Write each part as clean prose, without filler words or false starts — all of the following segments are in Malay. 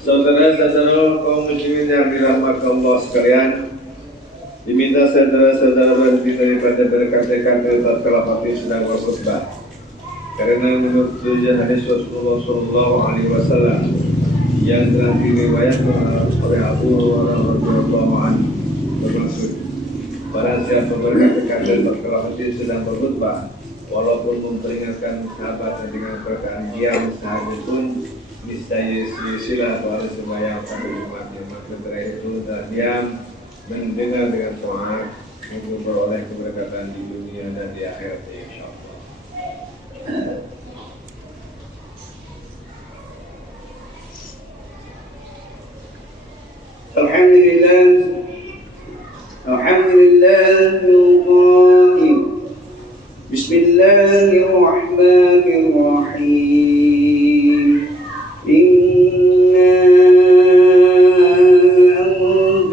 Saudara-saudara kaum muslimin yang dirahmati Allah sekalian, diminta saudara-saudara berhenti daripada berkata-kata tatkala khotib sedang berkhutbah. Karena menurut hadis Rasulullah Sallallahu Alaihi Wasallam yang telah diriwayatkan oleh Abu Hurairah radhiyallahu anhu bermaksud, barang siapa berkata-kata tatkala khotib sedang berkhutbah, walaupun memperingatkan sahabat dengan perkataan diam sekalipun, niscaya sia-sia bahwa sembahyang pada umatnya. Maka terakhir itu diam mendengar dengan hormat untuk beroleh keberkatan di dunia dan di akhirat, insyaallah. Alhamdulillah Bismillahirrahmanirrahim. Inna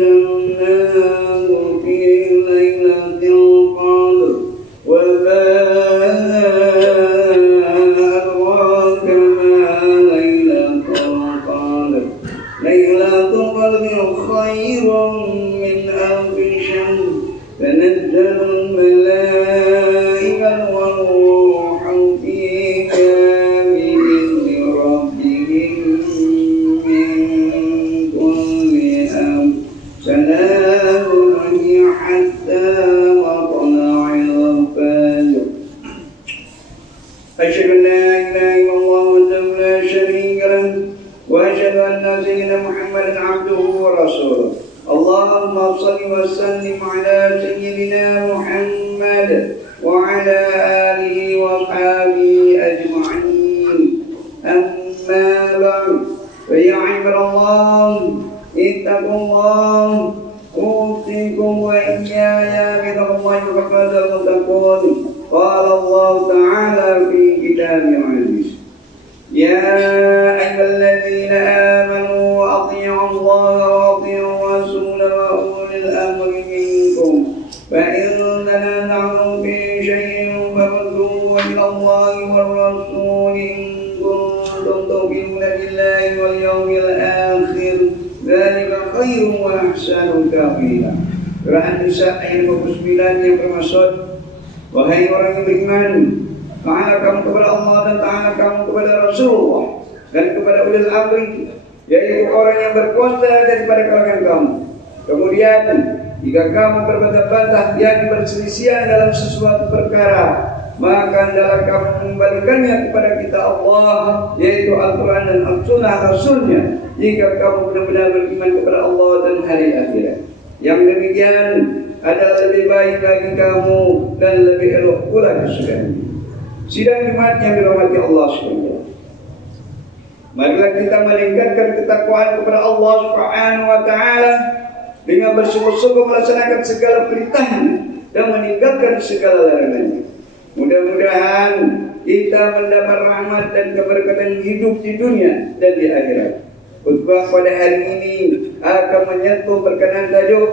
anzalnahu fi lailatul qadr wa ma adraka ma lailatul qadr. Lailatul qadri khairun min alfi syahr. Tanazzalul malaikatu war-ruhu fiha bi'izni rabbihim min kulli amr. Salamun hiya hatta matla'il fajr. Asyhadu an la ilaha illallah wahdahu la syarika lahu wa asyhadu anna sayyidina Muhammadan 'abduhu wa rasuluh. Allahumma shalli wa sallim ala sayyidina Muhammad wa ala alihi wa ashabihi ajma'in. Amma ba'd. Ya ibadallah, ittaqullah, usikum wa iyaya bittaqullahi wa qadar muttaqun. Qala Allah ta'ala fi kitabihil aziz. Ya ayyuhalladzina amanu athi'u Allah wa athi'u Rasul wa ulil amri minkum. Fa in tanaza'tum fi shay'in farudduhu ila Allah war Rasul in kuntum tu'minuna billahi wal yawmil akhir. Dzalika khairun wa ahsanu ta'wila. Surah An-Nisa ayat 29 yang bermaksud, wahai orang yang beriman, taatlah kamu kepada Allah dan taatlah kamu kepada Rasulullah dan kepada ulil amri, yaitu orang yang berkuasa daripada kalangan kamu. Kemudian jika kamu berbantah-bantah yakni berselisihan dalam sesuatu perkara, maka hendaklah kamu mengembalikannya kepada kita Allah, yaitu Al-Quran dan As-Sunnah Rasulnya, jika kamu benar-benar beriman kepada Allah dan hari akhirat. Yang demikian adalah lebih baik bagi kamu dan lebih elok pula kesudahannya. Sidang jemaat yang dirahmati Allah SWT, marilah kita meningkatkan ketakwaan kepada Allah Subhanahu wa Ta'ala dengan bersungguh-sungguh melaksanakan segala perintahnya dan meninggalkan segala larangannya. Mudah-mudahan kita mendapat rahmat dan keberkatan hidup di dunia dan di akhirat. Khutbah pada hari ini akan menyentuh berkenaan tajuk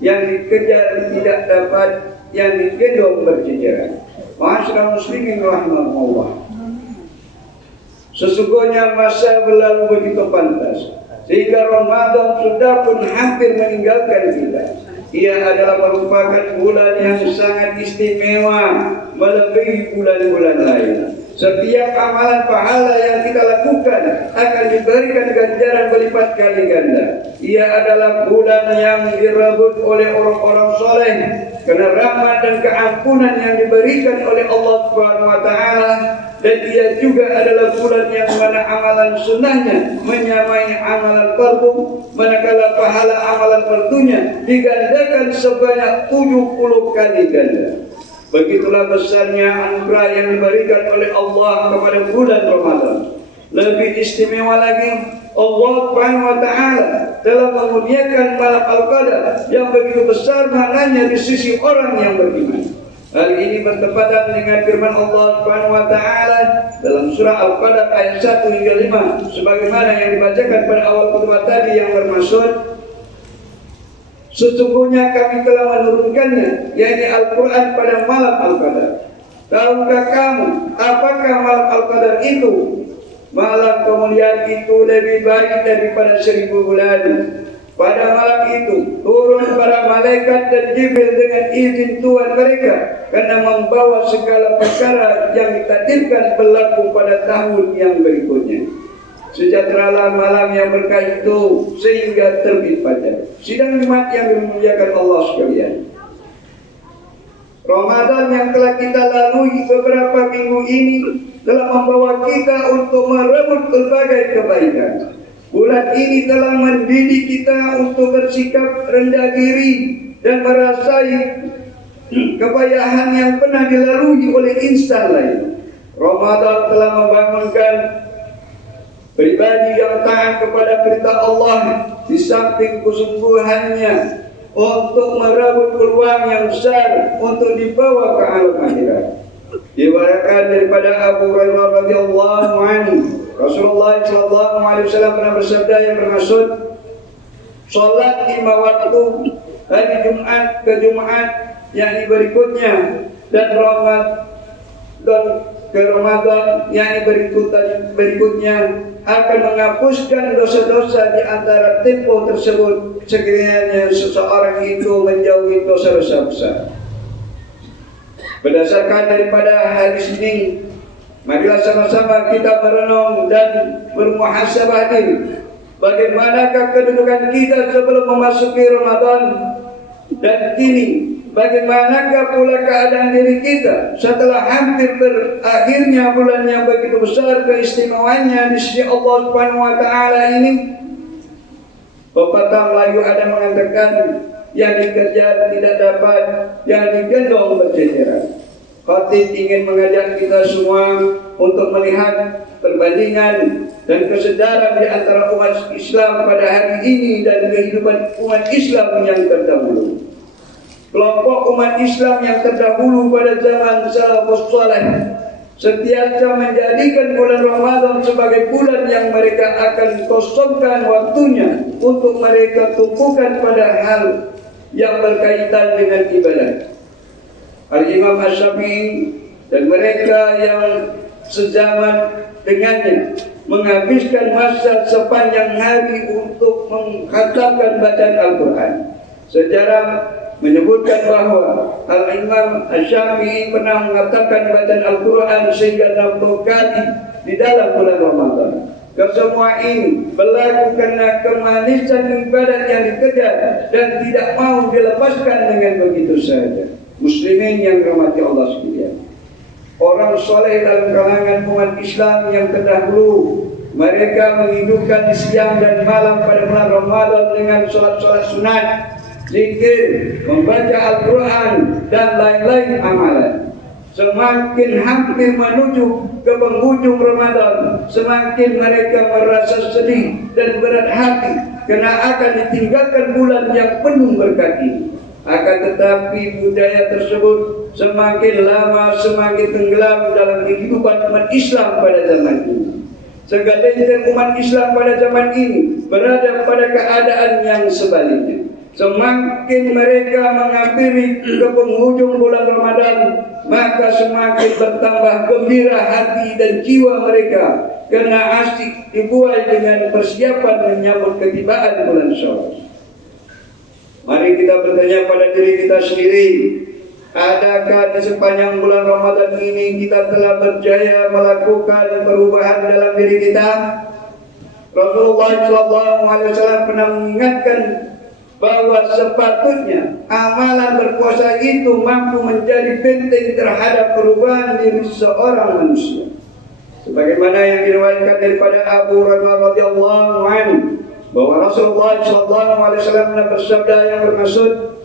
yang dikejar tidak dapat, yang digendong berjejeran. Ma'asyiral muslimin rahimakumullah. Sesungguhnya masa berlalu begitu pantas sehingga Ramadan sudah pun hampir meninggalkan kita. Ia adalah merupakan bulan yang sangat istimewa melebihi bulan-bulan lain. Setiap amalan pahala yang kita lakukan akan diberikan ganjaran berlipat kali ganda. Ia adalah bulan yang direbut oleh orang-orang soleh karena rahmat dan keampunan yang diberikan oleh Allah Subhanahu wa Ta'ala. Dan ia juga adalah bulan yang mana amalan sunnahnya menyamai amalan fardu, manakala pahala amalan fardunya digandakan sebanyak 70 kali ganda. Begitulah besarnya anugerah yang diberikan oleh Allah kepada bulan Ramadan. Lebih istimewa lagi, Allah Subhanahu wa Ta'ala telah memuliakan malam Al-Qadar yang begitu besar maknanya di sisi orang yang beriman. Hal ini bertepatan dengan firman Allah Subhanahu wa Ta'ala dalam surah Al-Qadar ayat 1 hingga 5 sebagaimana yang dibacakan pada awal khutbah tadi yang bermaksud, sesungguhnya kami telah menurunkannya, yakni Al-Quran pada malam Al-Qadar. Tahukah kamu apakah malam Al-Qadar itu? Malam kemuliaan itu lebih baik daripada 1000 bulan. Pada malam itu turun para malaikat dan Jibril dengan izin Tuhan mereka karena membawa segala perkara yang ditakdirkan berlaku pada tahun yang berikutnya. Sejahteralah malam yang berkah itu sehingga terbit fajar. Sidang jemaat yang dimuliakan Allah sekalian, Ramadan yang telah kita lalui beberapa minggu ini telah membawa kita untuk merebut berbagai kebaikan. Bulan ini telah mendidik kita untuk bersikap rendah diri dan merasai kepayahan yang pernah dilalui oleh insan lain. Ramadan telah membangunkan pribadi yang taat kepada perintah Allah di samping kesungguhannya untuk merebut peluang yang besar untuk dibawa ke alam akhirat. Diwariskan daripada Abu Hurairah radhiyallahu anhu, Rasulullah sallallahu alaihi wasallam pernah bersabda yang bermaksud salat 5 waktu hari Jumat ke Jumat yang berikutnya dan Ramadan ke Ramadan yang berikutnya akan menghapuskan dosa-dosa di antara tempoh tersebut sekiranya seseorang itu menjauhi dosa-dosa besar. Berdasarkan daripada hadis ini, marilah sama-sama kita merenung dan bermuhasabah diri. Bagaimanakah kedudukan kita sebelum memasuki Ramadan dan kini bagaimanakah pula keadaan diri kita setelah hampir berakhirnya bulan yang begitu besar keistimewaannya di sisi Allah Subhanahu wa taala ini. Pepatah Melayu ada mengatakan, yang dikejar tidak dapat, yang digendong berceceran. Khatib ingin mengajak kita semua untuk melihat perbandingan dan kesedaran di antara umat Islam pada hari ini dan kehidupan umat Islam yang terdahulu. Kelompok umat Islam yang terdahulu pada zaman salafus saleh sentiasa menjadikan bulan Ramadan sebagai bulan yang mereka akan kosongkan waktunya untuk mereka tumpukan pada hal yang berkaitan dengan ibadah. Al-Imam Asy-Syafi'i dan mereka yang sezaman dengannya menghabiskan masa sepanjang hari untuk mengkhatamkan bacaan Al-Quran. Sejarah menyebutkan bahawa Al-Imam Asy-Syafi'i pernah mengatakan bacaan Al-Quran sehingga 60 kali di dalam bulan Ramadan. Kesemua ini berlaku karena kemanisan ibadat yang dikejar dan tidak mau dilepaskan dengan begitu saja. Muslimin yang dirahmati Allah sekalian, orang soleh dalam kalangan umat Islam yang terdahulu, mereka menghidupkan siang dan malam pada bulan Ramadan dengan solat-solat sunat, zikir, membaca Al-Quran dan lain-lain amalan. Semakin hampir menuju ke penghujung Ramadan, semakin mereka merasa sedih dan berat hati karena akan ditinggalkan bulan yang penuh berkah ini. Akan tetapi budaya tersebut semakin lama semakin tenggelam dalam kehidupan umat Islam pada zaman ini. Segelintir umat Islam pada zaman ini berada pada keadaan yang sebaliknya. Semakin mereka menghampiri ke penghujung bulan Ramadan, maka semakin bertambah gembira hati dan jiwa mereka karena asyik dibuai dengan persiapan menyambut ketibaan bulan Syawal. Mari kita bertanya pada diri kita sendiri, adakah di sepanjang bulan Ramadan ini kita telah berjaya melakukan perubahan dalam diri kita? Rasulullah SAW pernah mengingatkan bahwa sepatutnya amalan berpuasa itu mampu menjadi penting terhadap perubahan diri seorang manusia. Sebagaimana yang diriwayatkan daripada Abu Hurairah radhiyallahu anhu bahwa Rasulullah SAW pernah bersabda yang bermaksud,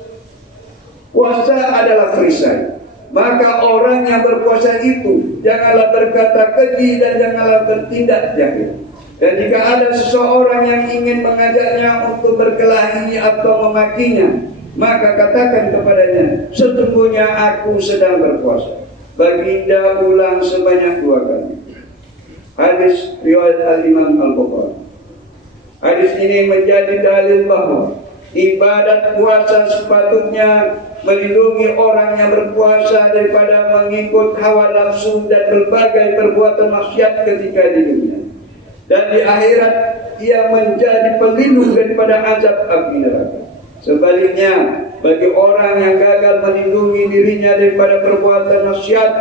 puasa adalah perisai. Maka orang yang berpuasa itu janganlah berkata keji dan janganlah bertindak jahil. Dan jika ada seseorang yang ingin mengajaknya untuk berkelahi atau memakinya, maka katakan kepadanya, sesungguhnya aku sedang berpuasa. Baginda ulang sebanyak 2 kali. Hadis riwayat Al-Imam Al-Bukhari. Hadis ini menjadi dalil bahwa ibadat puasa sepatutnya melindungi orang yang berpuasa daripada mengikut hawa nafsu dan berbagai perbuatan maksiat ketika di dunia. dan di akhirat ia menjadi pelindung daripada azab api neraka. Sebaliknya, bagi orang yang gagal melindungi dirinya daripada perbuatan maksiat,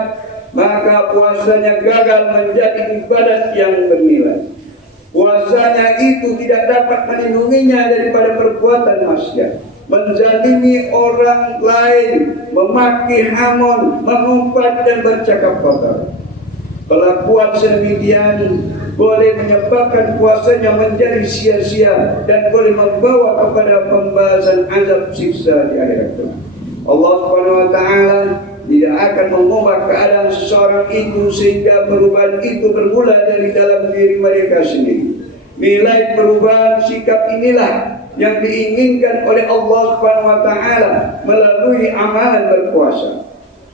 maka puasanya gagal menjadi ibadat yang bernilai. Puasanya itu tidak dapat melindunginya daripada perbuatan maksiat, menzalimi orang lain, memaki hamon, mengumpat dan bercakap kotor. Kelakuan sedemikian boleh menyebabkan puasanya menjadi sia-sia dan boleh membawa kepada pembahasan azab siksa di akhirat kelak. Allah Subhanahu wa taala tidak akan mengubah keadaan seseorang itu sehingga perubahan itu bermula dari dalam diri mereka sendiri. Nilai perubahan sikap inilah yang diinginkan oleh Allah Subhanahu wa taala melalui amalan berpuasa.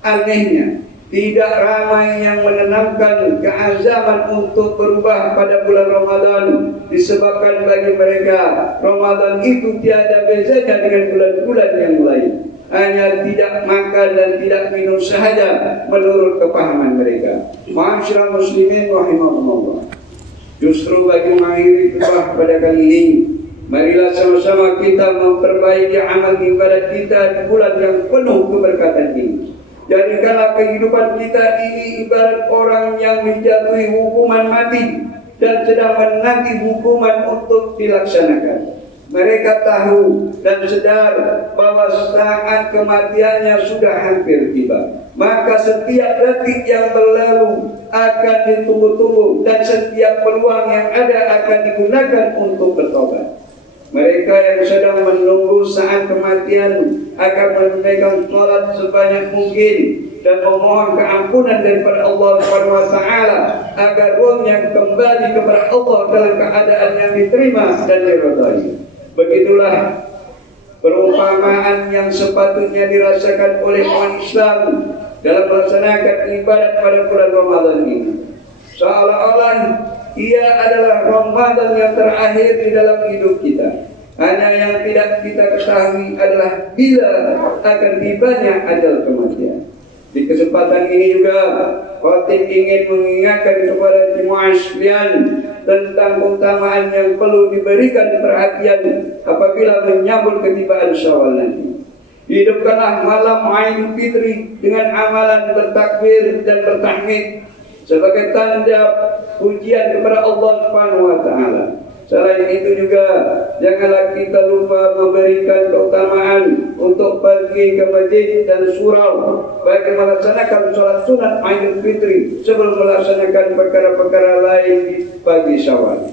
Anehnya, tidak ramai yang menanamkan keazaman untuk berubah pada bulan Ramadan, disebabkan bagi mereka Ramadan itu tiada bezanya dengan bulan-bulan yang lain. Hanya tidak makan dan tidak minum sahaja menurut kepahaman mereka. Ma'asyiral muslimin rahimahumullah. Justru bagi mengakhiri khutbah pada kali ini, marilah sama-sama kita memperbaiki amal ibadat kita di bulan yang penuh keberkatan ini. Jadikanlah kehidupan kita ini ibarat orang yang dijatuhi hukuman mati dan sedang menanti hukuman untuk dilaksanakan. Mereka tahu dan sadar bahwa saat kematiannya sudah hampir tiba. Maka setiap detik yang berlalu akan ditunggu-tunggu dan setiap peluang yang ada akan digunakan untuk bertobat. Mereka yang sedang menunggu saat kematian akan menunaikan salat sebanyak mungkin dan memohon keampunan daripada Allah Subhanahu wa taala agar ruhnya kembali kepada Allah dalam keadaan yang diterima dan diridhai. Begitulah perumpamaan yang sepatutnya dirasakan oleh orang Islam dalam melaksanakan ibadat pada bulan Ramadan ini. Seolah-olah ia adalah Ramadan yang terakhir di dalam hidup kita. Hanya yang tidak kita ketahui adalah bila akan tibanya ajal kematian. Di kesempatan ini juga Khatib ingin mengingatkan kepada jemaah sekalian tentang keutamaan yang perlu diberikan perhatian apabila menyambut ketibaan Syawal nanti. Hidupkanlah malam Aidul Fitri dengan amalan bertakbir dan bertahmid sebagai tanda pujian kepada Allah Subhanahu wa taala. Selain itu juga janganlah kita lupa memberikan keutamaan untuk pergi ke masjid dan surau bagi melaksanakan sholat sunat Aidul Fitri sebelum melaksanakan perkara-perkara lain di pagi Syawal.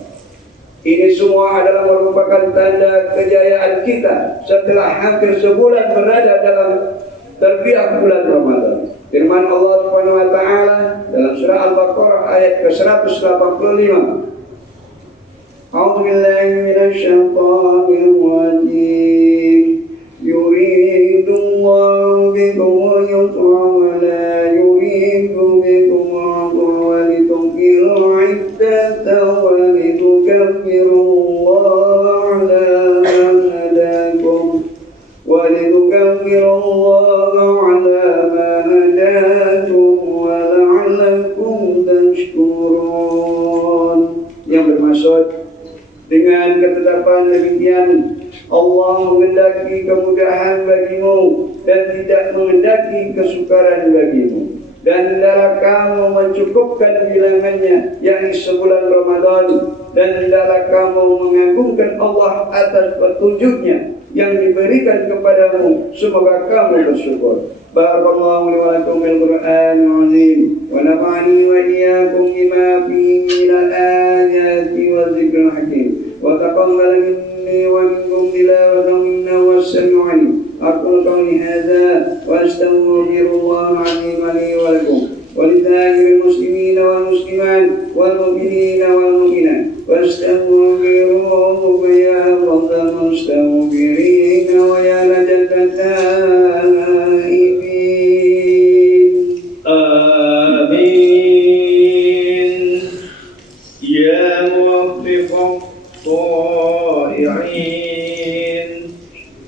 Ini semua adalah merupakan tanda kejayaan kita setelah hampir sebulan berada dalam terbiak bulan Ramadan. Firman Allah Subhanahu wa taala dalam surah Al-Baqarah ayat ke-185. A'udzu billahi minasyaitonir rajim. Yuridullahu bikumul yusra wa la yuridu bikumul 'usra wa litukmilu 'iddata wa litukabbirullaha 'ala ma hadakum wa litukabbirullaha 'ala ma hadakum wa la'allakum tashkurun. Yang bermaksud dengan ketetapan demikian Allah menghendaki kemudahan bagimu dan tidak menghendaki kesukaran bagimu. Dan hendaklah kamu mencukupkan bilangannya, yakni sebulan Ramadan, dan hendaklah kamu mengagungkan Allah atas petunjuknya yang diberikan kepadamu. Semoga kamu bersyukur. Barakallahu li wa lakum bil Qur'anil azim wa nafa'ani wa iyyakum bima fihi minal ayati wa dzikril hakim wa taqabbal minni wa minkum tilawatan innahu was-sami'ul 'alim. Aqulu qawli hadza wa astaghfirullaha 'azima li wa lakum wa lisa'iril muslimina wal muslimat wal mu'minina wal mu'minat wastaghfiruhu ya rabbal mustaghfirin wa ya lajatan taibin. Amin. Ya muwaffiqat ta'i'in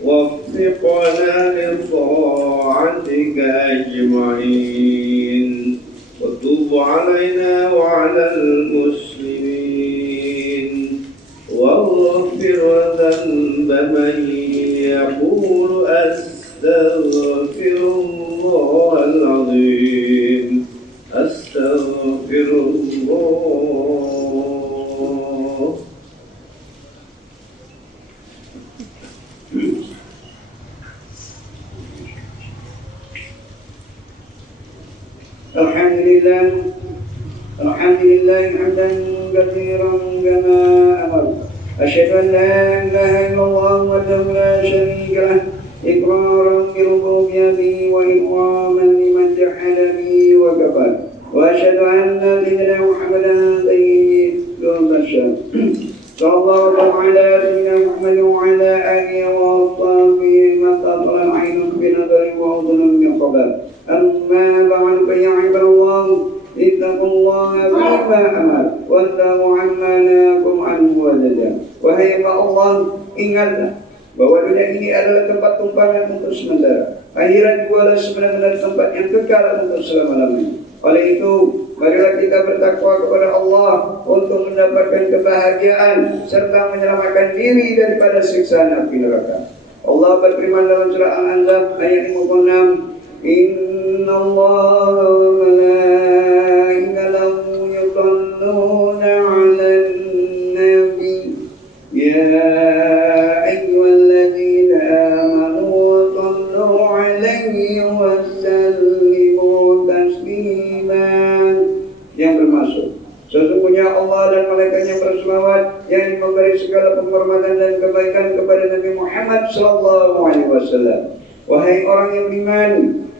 waffiqna li ta'atika ajma'in wa tub 'alaina wa 'alal muslimin ذنب من يقول أستغفر الله العظيم أستغفر الله. الحمد لله حمدا كثيرا كما أمر. أشهد أن لا إله إلا الله وحده لا شريك له إقرارا بربوبيته وإكراما لمن جحد به وكفر. وأشهد أن سيدنا محمدا سيد البشر صلى الله على سيدنا محمد وعلى آله وصحبه من تطلع العين بنظر وأذن بخبر. أما بعد فيا عباد الله اتقوا الله فيما أمر وانتهوا عما نهاكم عنه وزجر. Wahai Allah, ingatlah bahwa dunia ini adalah tempat tumpangan untuk sementara. Akhirat juga adalah sebenarnya tempat yang kekal untuk selama-lamanya. Oleh itu, marilah kita bertakwa kepada Allah untuk mendapatkan kebahagiaan serta menyelamatkan diri daripada siksaan api neraka. Allah berfirman dalam surah Al-Anzab ayat 56, Inna Allah wa malaikatahu yusalluna 'alan nabi ya ayyuhalladzina amanu sallu 'alaihi wa sallimu taslima. Yang bermaksud, sesungguhnya Allah dan malaikatnya berselawat yang memberi segala penghormatan dan kebaikan kepada Nabi Muhammad SAW. Wahai orang yang beriman,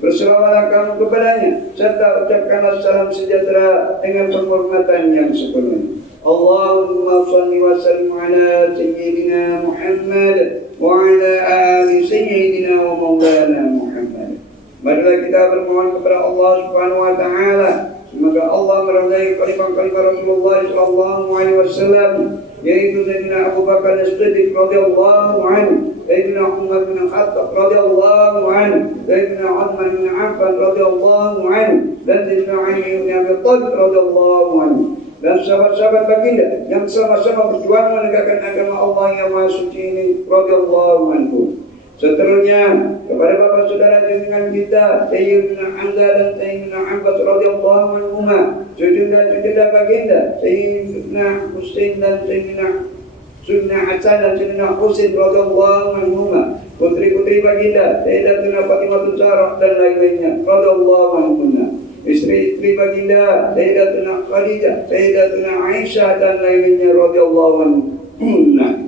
berselawatlah kamu kepadanya serta ucapkanlah salam sejahtera dengan penghormatan yang sepenuhnya. Allahumma shalli wa sallim ala sayyidina Muhammad wa ala ali sayyidina wa maulana Muhammad. Marilah kita bermohon kepada Allah Subhanahu wa taala semoga Allah meridai khalifah-khalifah Rasulullah sallallahu alaihi wasallam, yaitu Sayyidina Abu Bakar As-Siddiq radhiyallahu anhu, Sayyidina Umar bin Khattab radhiyallahu anhu, Sayyidina Uthman bin Affan radhiyallahu anhu, dan Sayyidina Ali bin Abi Thalib radhiyallahu anhu, dan sahabat-sahabat baginda yang sama-sama berjuang menegakkan agama Allah yang Maha Suci ini radhiyallahu anhu. Seterusnya kepada bapak saudara junjungan kita Sayyidina Hamzah dan Sayyidina Abbas radhiyallahu anhuma, junjungan baginda Sayyidina Husain dan Sayyidina Hasan dan Sayyidina Husain radhiyallahu anhuma, putri-putri baginda Sayyidatina Fatimah Zahra dan lain-lainnya radhiyallahu anhuma, istri-istri baginda Sayyidatina Khadijah, Sayyidatina Aisyah dan lain-lainnya radhiyallahu anhuma.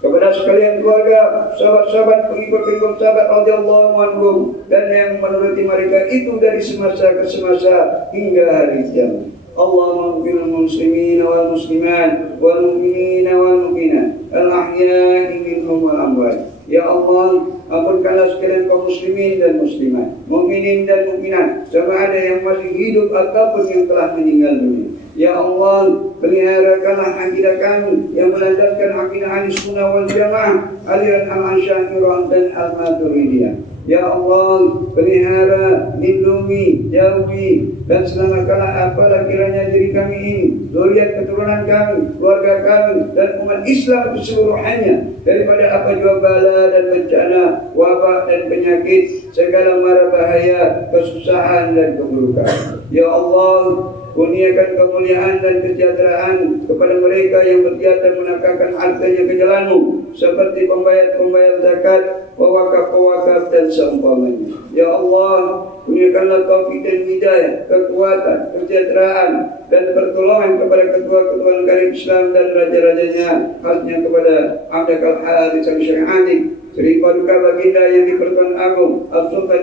Kepada sekalian keluarga, sahabat-sahabat, pengikut-pengikut sahabat radhiyallahu anhum dan yang menuruti mereka itu dari semasa ke semasa hingga hari kiamat. Allahumma ighfir lil muslimin wal muslimat wal mu'minin wal mu'minat al ahya'i minhum wal amwat. Ya Allah, ampunkanlah sekalian kaum muslimin dan muslimat, mukminin dan mukminat, sama ada yang masih hidup ataupun yang telah meninggal dunia. Ya Allah, peliharakanlah akidah kami yang melandaskan akidah Ahlussunnah wal Jamaah, aliran Al-Asy'ariyah dan Al-Maturidiyah. Ya Allah, pelihara, lindungi, jauhi dan selamatkanlah apalah kiranya diri kami ini, zuriat keturunan kami, keluarga kami dan umat Islam keseluruhannya daripada apa jua bala dan bencana, wabak dan penyakit, segala mara bahaya, kesusahan dan keburukan. Ya Allah, kurniakan kemuliaan dan kesejahteraan kepada mereka yang berjaya dan menafkahkan hartanya ke jalan-Mu, seperti pembayar-pembayar zakat, pewakaf-pewakaf dan seumpamanya. Ya Allah, kurniakanlah taufik dan hidayah, kekuatan, kesejahteraan dan pertolongan kepada ketua-ketua negara Islam dan raja-rajanya, khasnya kepada Abd al-Harith al-Syar'ani, Sri Paduka Baginda yang di-Pertuan Agung Sultan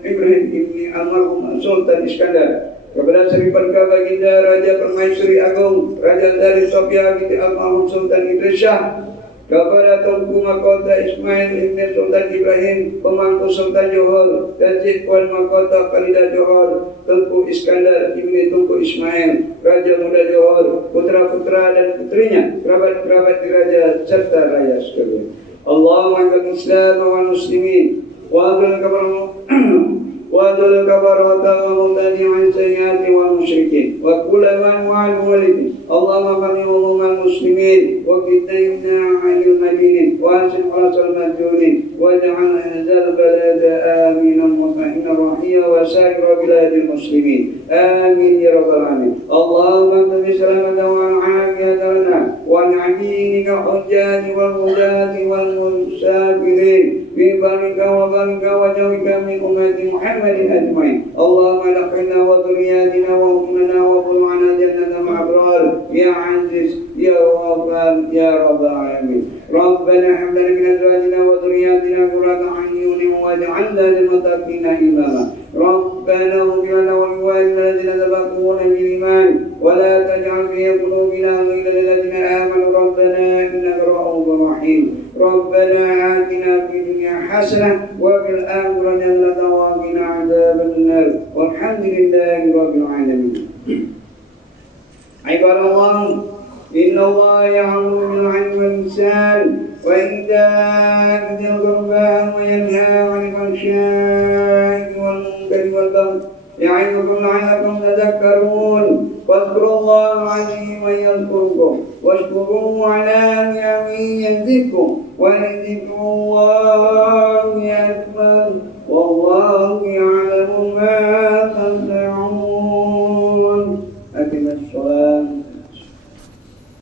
Ibrahim ibni almarhum Sultan Iskandar, kepada Sri Paduka Baginda Raja Permaisuri Agung Raja dari Sofia binti almarhum Sultan Idris Shah, kepada Tunku Mahkota Ismail ibn Sultan Ibrahim pemangku Sultan Johor, dan Cikwan Mahkota Khalidah Johor Tunku Iskandar ibn Tunku Ismail Raja Muda Johor, putra-putra dan putrinya, kerabat-kerabat diraja serta rakyat sekalian. Allahumma angkat Islam wal muslimin wa adul kabarata wa mubtadi'in sayyiati wal musyrikin wa وكل من والد اللهم بني عموم المسلمين وكتيبنا عن المدينين وأنزل خلاص المديونين واجعل هذا البلد آمنا مطمئنا رخيا وسائر بلاد المسلمين آمين يا رب العالمين. اللهم انت بسلامة والعافية لنا ولعبيدك الحجاج والهداة والمسافرين ببرك وبرك وجوك من أمة محمد أجمعين. اللهم لقنا وذرياتنا وأمنا وطلعنا جنة مع أبرار يا عزيز يا غفار يا رب العالمين. ربنا هب لنا من أزواجنا وذرياتنا قرة أعين واجعلنا للمتقين إماما. ربنا اغفر لنا ولوالدينا الذين سبقونا بالإيمان ولا تجعل في قلوبنا غلا للذين آمنوا ربنا إنك رؤوف رحيم. ربنا آتنا في الدنيا حسنة وفي الآخرة حسنة وقنا عذاب النار والحمد لله رب العالمين. عباد الله إن الله يأمر بالعدل والإحسان وإيتاء ذي القربى وينهى عن الفحشاء والمنكر والبغي يعظكم لعلكم تذكرون. واذكروا الله العظيم يذكركم واشكروه على نعمه يزدكم ولذكر الله أكبر والله يعلم